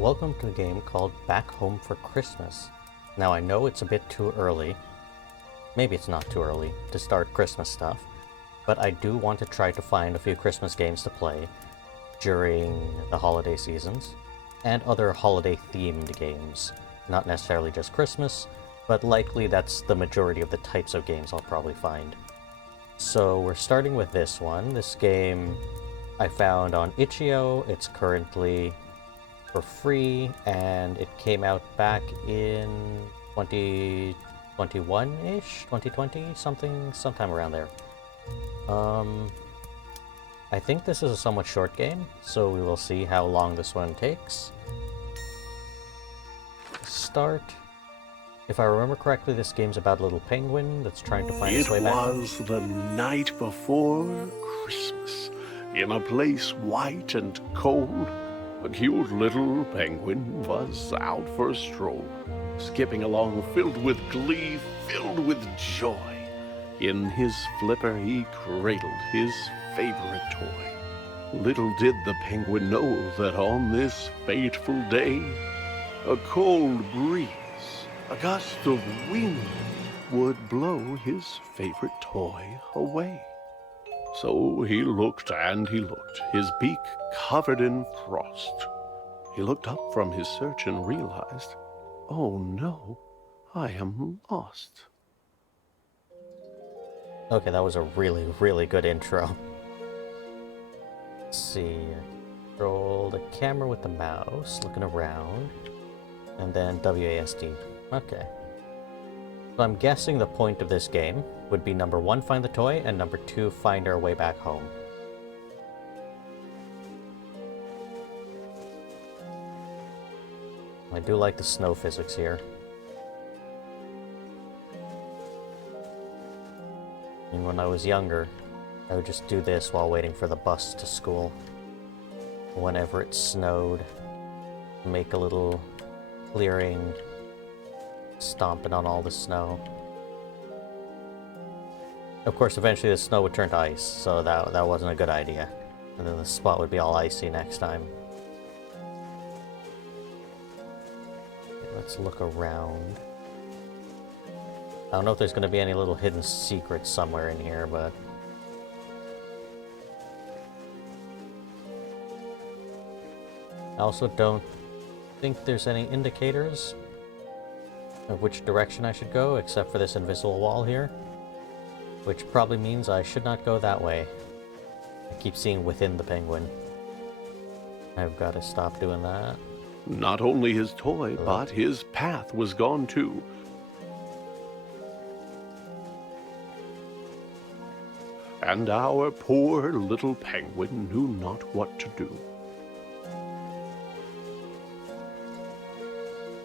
Welcome to a game called Back Home for Christmas. Now I know it's a bit too early, maybe it's not too early, to start Christmas stuff, but I do want to try to find a few Christmas games to play during the holiday seasons, and other holiday-themed games. Not necessarily just Christmas, but likely that's the majority of the types of games I'll probably find. So we're starting with this one. This game I found on itchio. It's currently for free, and it came out back in 2021-ish, 2020, sometime around there. I think this is a somewhat short game, so we will see how long this one takes. Start. If I remember correctly, this game's about a little penguin that's trying to find its way back. It was the night before Christmas. In a place white and cold, a cute little penguin was out for a stroll, skipping along filled with glee, filled with joy. In his flipper he cradled his favorite toy. Little did the penguin know that on this fateful day, a cold breeze, a gust of wind, would blow his favorite toy away. So he looked and he looked, his beak covered in frost. He looked up from his search and realized, oh no, I am lost. Okay, that was a really, really good intro. Let's see. Control the camera with the mouse, looking around, and then WASD. Okay. So I'm guessing the point of this game would be number 1, find the toy, and number 2, find our way back home. I do like the snow physics here. And when I was younger, I would just do this while waiting for the bus to school. Whenever it snowed, make a little clearing, stomping on all the snow. Of course, eventually the snow would turn to ice, so that wasn't a good idea. And then the spot would be all icy next time. Okay, let's look around. I don't know if there's going to be any little hidden secrets somewhere in here, but... I also don't think there's any indicators of which direction I should go, except for this invisible wall here. Which probably means I should not go that way. I keep seeing within the penguin. I've got to stop doing that. Not only his toy, but his path was gone too. And our poor little penguin knew not what to do.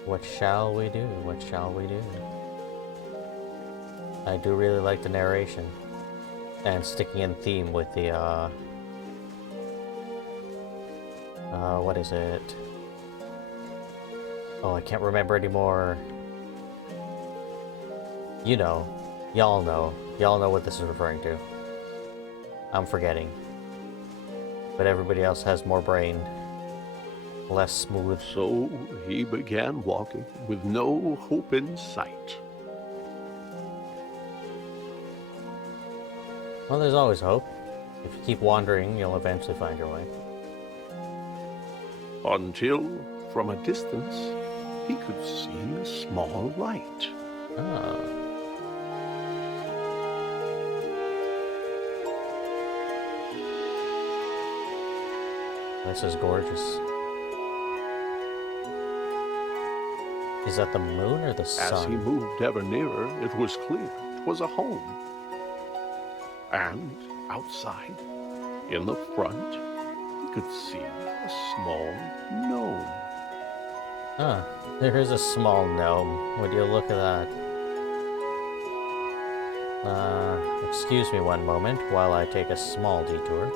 What shall we do? What shall we do? I do really like the narration. And sticking in theme with the, what is it? Oh, I can't remember anymore. You know. Y'all know. Y'all know what this is referring to. I'm forgetting. But everybody else has more brain. Less smooth. So he began walking with no hope in sight. Well, there's always hope. If you keep wandering, you'll eventually find your way. Until, from a distance, he could see a small light. Ah. This is gorgeous. Is that the moon or the sun? As he moved ever nearer, it was clear 'twas a home. And outside, in the front, he could see a small gnome. Ah, there is a small gnome. Would you look at that? Excuse me one moment while I take a small detour.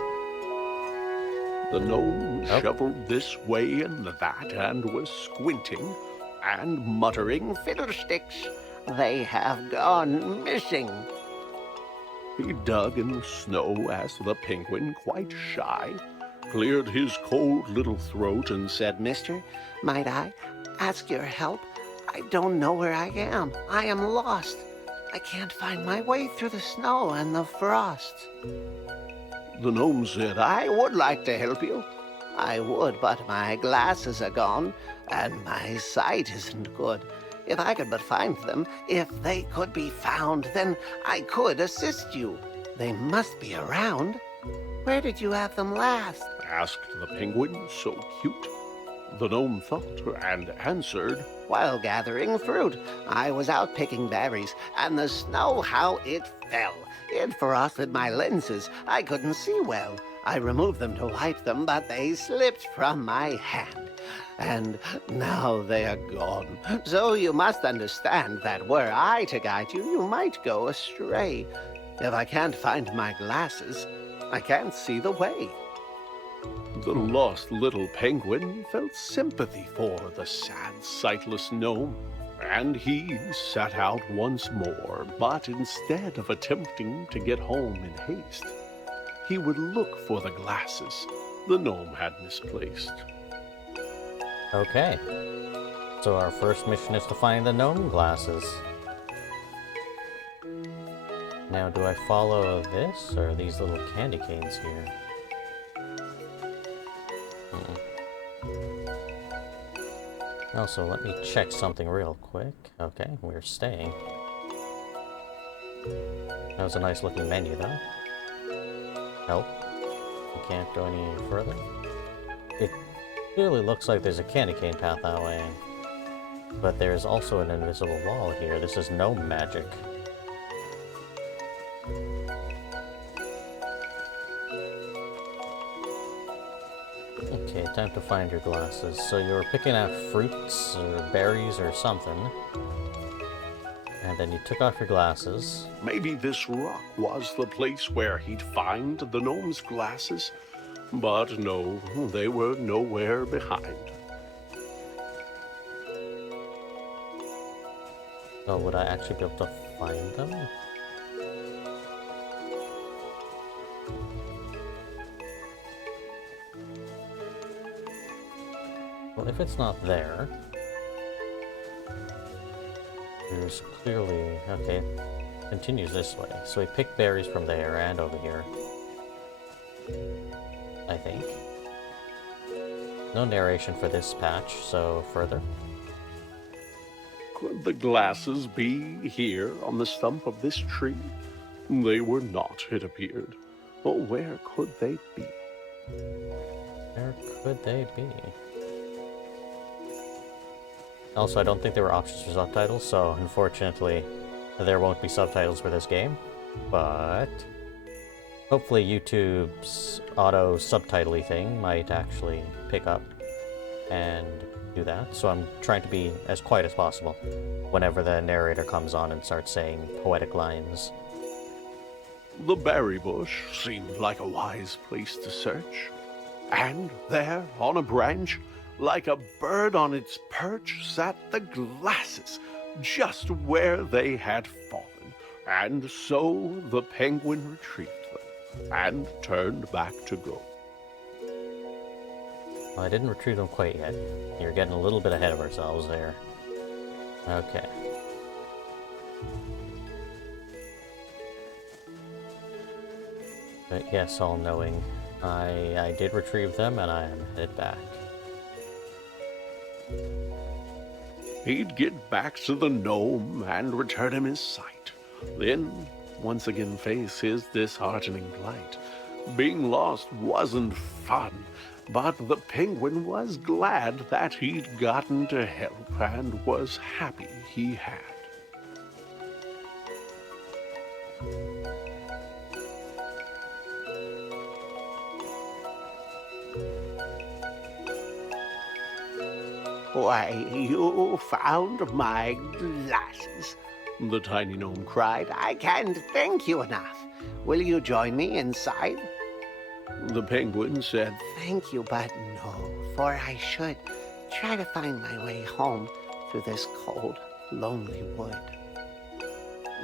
The gnome shuffled this way and that and was squinting and muttering, Fiddlesticks, they have gone missing. He dug in the snow as the penguin, quite shy, cleared his cold little throat and said, Mister, might I ask your help? I don't know where I am. I am lost. I can't find my way through the snow and the frost. The gnome said, I would like to help you. I would, but my glasses are gone, and my sight isn't good. If I could but find them, if they could be found, then I could assist you. They must be around. Where did you have them last? asked the penguin, so cute. The gnome thought and answered, While gathering fruit, I was out picking berries, and the snow, how it fell. It frosted my lenses. I couldn't see well. I removed them to wipe them, but they slipped from my hand. And now they are gone. So you must understand that were I to guide you, you might go astray. If I can't find my glasses, I can't see the way. The lost little penguin felt sympathy for the sad, sightless gnome, and he set out once more, but instead of attempting to get home in haste, he would look for the glasses the gnome had misplaced. Okay. So our first mission is to find the gnome glasses. Now, do I follow this, or these little candy canes here? Also, let me check something real quick. Okay, we're staying. That was a nice looking menu, though. Help. We can't go any further. It clearly looks like there's a candy cane path that way. But there's also an invisible wall here. This is gnome magic. Okay, time to find your glasses. So you were picking out fruits or berries or something. And then you took off your glasses. Maybe this rock was the place where he'd find the gnome's glasses, but no, they were nowhere behind. So would I actually be able to find them? Well, if it's not there, there's clearly... okay, continues this way. So we pick berries from there and over here. I think. No narration for this patch, so further. Could the glasses be here on the stump of this tree? They were not, it appeared. But where could they be? Where could they be? Also, I don't think there were options for subtitles, so unfortunately, there won't be subtitles for this game. But hopefully YouTube's auto subtitling thing might actually pick up and do that. So I'm trying to be as quiet as possible whenever the narrator comes on and starts saying poetic lines. The berry bush seemed like a wise place to search. And there, on a branch, like a bird on its perch, sat the glasses, just where they had fallen. And so the penguin retrieved them, and turned back to go. Well, I didn't retrieve them quite yet. You're getting a little bit ahead of ourselves there. Okay. But yes, all-knowing. I did retrieve them, and I am headed back. He'd get back to the gnome and return him his sight. Then, once again face his disheartening plight. Being lost wasn't fun, but the penguin was glad that he'd gotten to help and was happy he had. Why, you found my glasses, The tiny gnome cried. I can't thank you enough. Will you join me inside? The penguin said, Thank you, but no, for I should try to find my way home through this cold, lonely wood.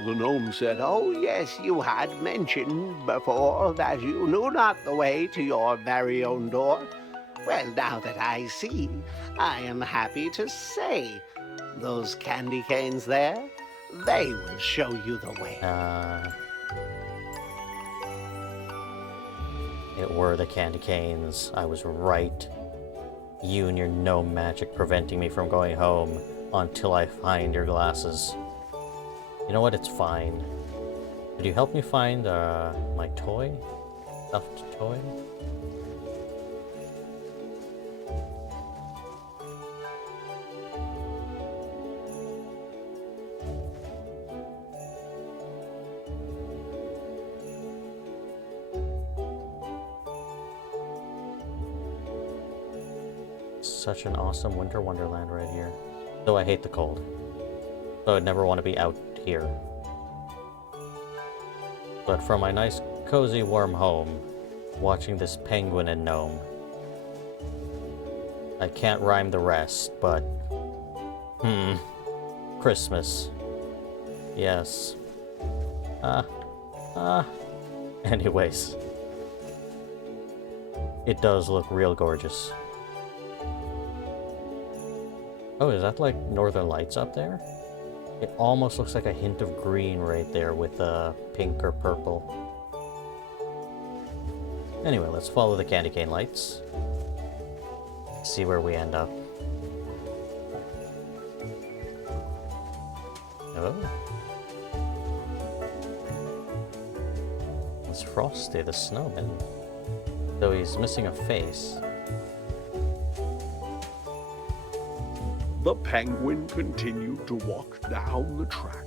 The gnome said, Oh, yes, you had mentioned before that you knew not the way to your very own door. Well, now that I see, I am happy to say those candy canes there, they will show you the way. It were the candy canes. I was right. You and your gnome magic preventing me from going home until I find your glasses. You know what? It's fine. Could you help me find my toy? Stuffed toy? Such an awesome winter wonderland right here. Though I hate the cold. So I'd never want to be out here. But from my nice, cozy, warm home, watching this penguin and gnome. I can't rhyme the rest, but... Christmas. Yes. Anyways. It does look real gorgeous. Oh, is that like Northern Lights up there? It almost looks like a hint of green right there with pink or purple. Anyway, let's follow the candy cane lights. See where we end up. Oh. It's Frosty the Snowman. Though he's missing a face. The penguin continued to walk down the track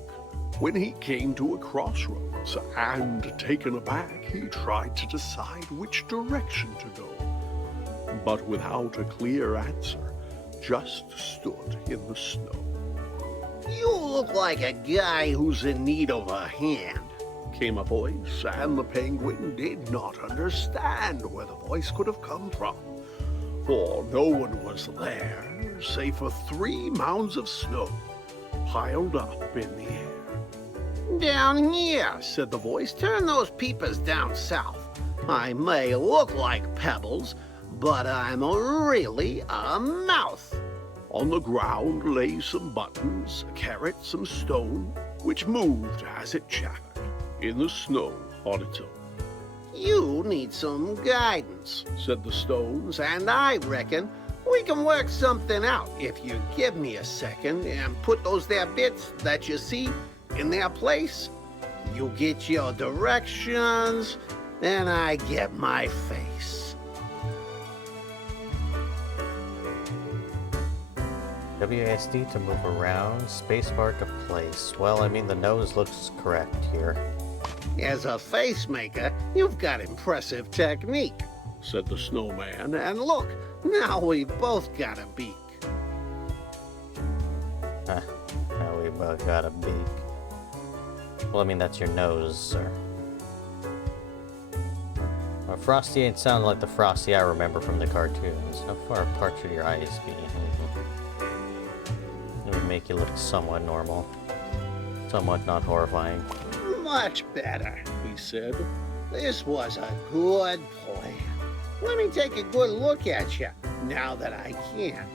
when he came to a crossroads, and taken aback, he tried to decide which direction to go. But without a clear answer, just stood in the snow. You look like a guy who's in need of a hand, Came a voice, and the penguin did not understand where the voice could have come from, for no one was there, save for 3 mounds of snow piled up in the air. Down here, said the voice. Turn those peepers down south. I may look like pebbles, but I'm really a mouth. On the ground lay some buttons, a carrot, some stone, which moved as it chattered in the snow on its own. You need some guidance, said the stones, and I reckon we can work something out if you give me a second and put those there bits that you see in their place. You get your directions, and I get my face. WASD to move around, spacebar to place. Well, I mean, the nose looks correct here. As a face maker, you've got impressive technique, said the snowman, and look, now we've both got a beak. Huh. Now we both got a beak. Well, I mean, that's your nose, sir. Well, Frosty ain't sounding like the Frosty I remember from the cartoons. How far apart should your eyes be? It would make you look somewhat normal. Somewhat not horrifying. Much better, he said. This was a good plan. Let me take a good look at you, now that I can.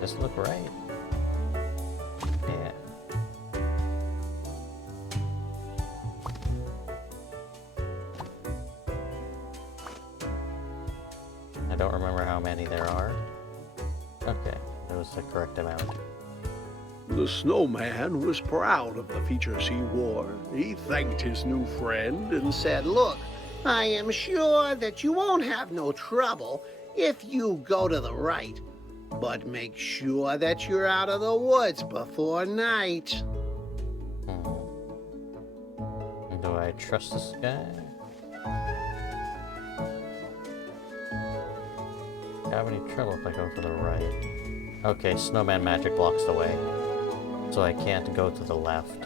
Just look right. Yeah. I don't remember how many there are. Okay, that was the correct amount. The snowman was proud of the features he wore. He thanked his new friend and said, look, I am sure that you won't have no trouble if you go to the right, but make sure that you're out of the woods before night. Do I trust this guy? Have any trouble if I go to the right? Okay, snowman magic blocks the way, so I can't go to the left.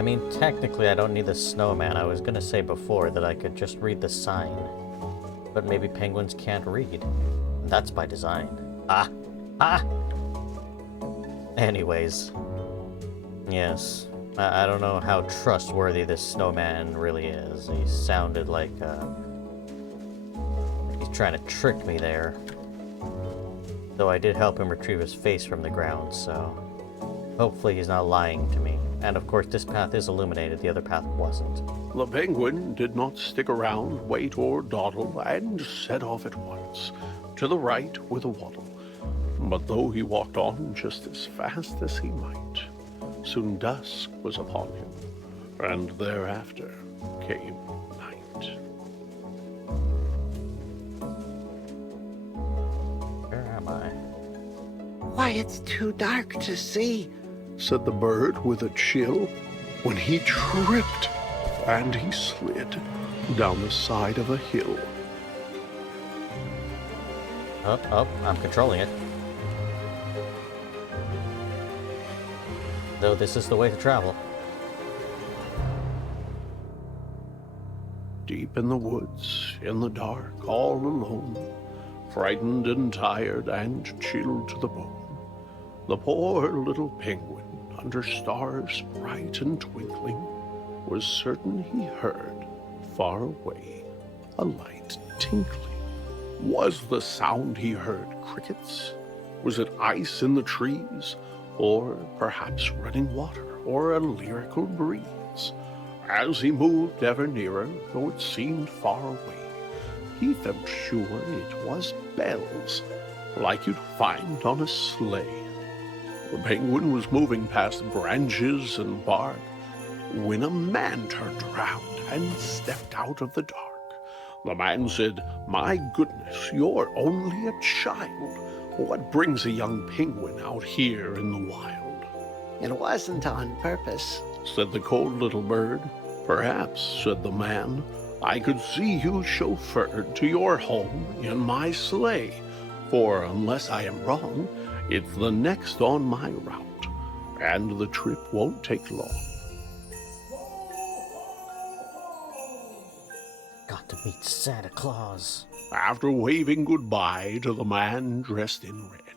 I mean, technically I don't need the snowman. I was gonna say before that I could just read the sign. But maybe penguins can't read. That's by design. Ah! Ah! Anyways. Yes. I don't know how trustworthy this snowman really is. He sounded like, he's trying to trick me there. Though I did help him retrieve his face from the ground, so... hopefully he's not lying to me. And of course this path is illuminated, the other path wasn't. The penguin did not stick around, wait, or dawdle, and set off at once, to the right with a waddle. But though he walked on just as fast as he might, soon dusk was upon him, and thereafter came night. Where am I? Why, it's too dark to see, said the bird with a chill, when he tripped and he slid down the side of a hill. Up, I'm controlling it. Though this is the way to travel. Deep in the woods, in the dark, all alone, frightened and tired and chilled to the bone, the poor little penguin, under stars bright and twinkling, was certain he heard, far away, a light tinkling. Was the sound he heard crickets? Was it ice in the trees? Or perhaps running water, or a lyrical breeze? As he moved ever nearer, though it seemed far away, he felt sure it was bells, like you'd find on a sleigh. The penguin was moving past branches and bark, when a man turned round and stepped out of the dark. The man said, "My goodness, you're only a child. What brings a young penguin out here in the wild?" it wasn't on purpose, said the cold little bird. "Perhaps," said the man, "I could see you chauffeured to your home in my sleigh, for unless I am wrong, it's the next on my route, and the trip won't take long." Got to meet Santa Claus. After waving goodbye to the man dressed in red,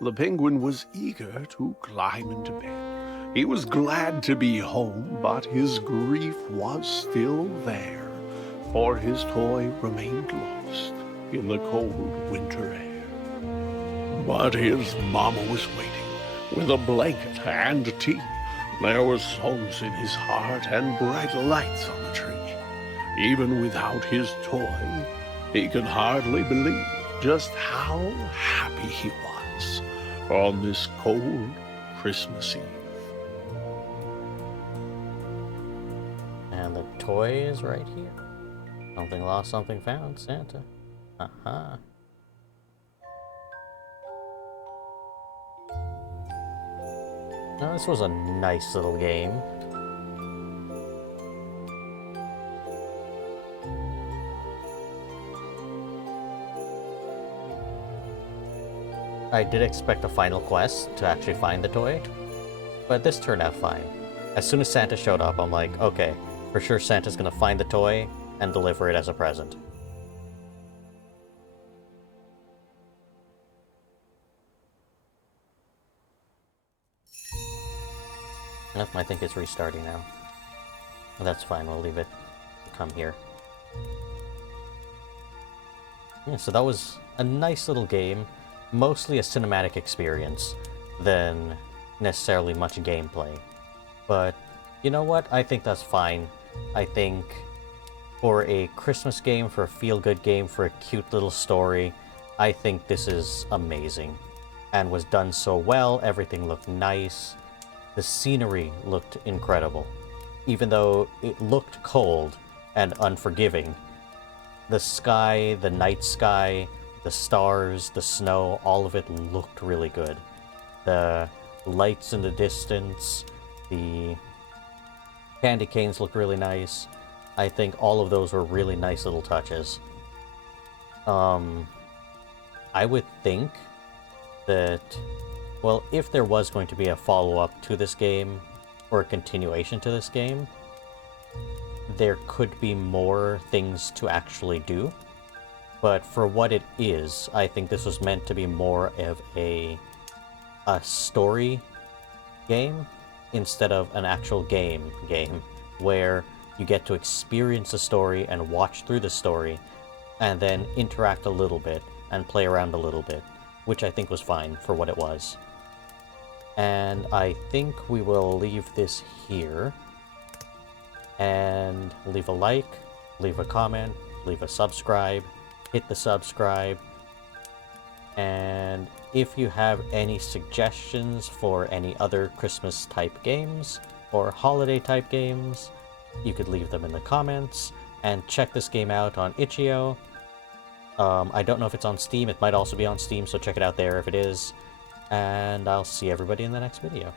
the penguin was eager to climb into bed. He was glad to be home, but his grief was still there, for his toy remained lost in the cold winter air. But his mama was waiting with a blanket and tea. There were songs in his heart and bright lights on the tree. Even without his toy, he could hardly believe just how happy he was on this cold Christmas Eve. And the toy is right here. Something lost, something found, Santa. Aha. Now this was a nice little game. I did expect a final quest to actually find the toy, but this turned out fine. As soon as Santa showed up, I'm like, okay, for sure Santa's gonna find the toy and deliver it as a present. Yep, I think it's restarting now. That's fine, we'll leave it come here. Yeah, so that was a nice little game. Mostly a cinematic experience than necessarily much gameplay. But you know what? I think that's fine. I think for a Christmas game, for a feel-good game, for a cute little story, I think this is amazing. And was done so well, everything looked nice. The scenery looked incredible. Even though it looked cold and unforgiving, the sky, the night sky, the stars, the snow, all of it looked really good. The lights in the distance, the candy canes looked really nice. I think all of those were really nice little touches. I would think that, well, if there was going to be a follow-up to this game, or a continuation to this game, there could be more things to actually do. But for what it is, I think this was meant to be more of a story game instead of an actual game where you get to experience the story and watch through the story and then interact a little bit and play around a little bit, which I think was fine for what it was. And I think we will leave this here, and leave a like, leave a comment, leave a subscribe, hit the subscribe, and if you have any suggestions for any other Christmas type games or holiday type games, you could leave them in the comments, and check this game out on itchio. I don't know if it's on Steam. It might also be on Steam, so check it out there if it is. And I'll see everybody in the next video.